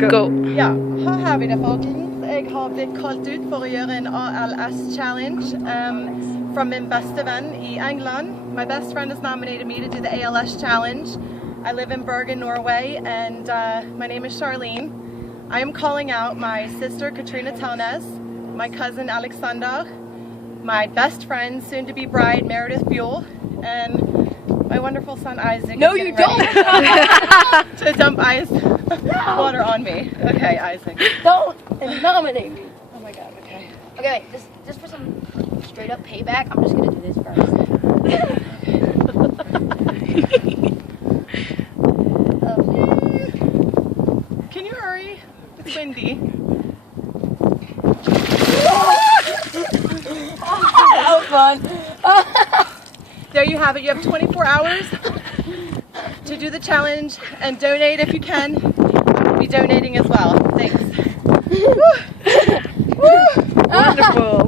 Go. Ja, her har vi det, folkens. Jeg har blitt kalt ut for å gjøre en ALS-challenge fra min beste venn i England. My best friend has nominated me to do the ALS challenge. I live in Bergen, Norway, and my name is Charlene. I am calling out my sister, Katrina Telnes, my cousin, Alexander, my best friend, soon-to-be bride, Meredith Buell, and my wonderful son, Isaac. No, you don't! To dump ice water on me. Okay, Isaac. Don't nominate me. Oh my god, okay. Okay, wait, just for some straight up payback, I'm just gonna do this first. Can you hurry? It's windy. That was fun. There you have it. You have 24 hours to do the challenge and donate if you can. I'll be donating as well. Thanks. Wonderful.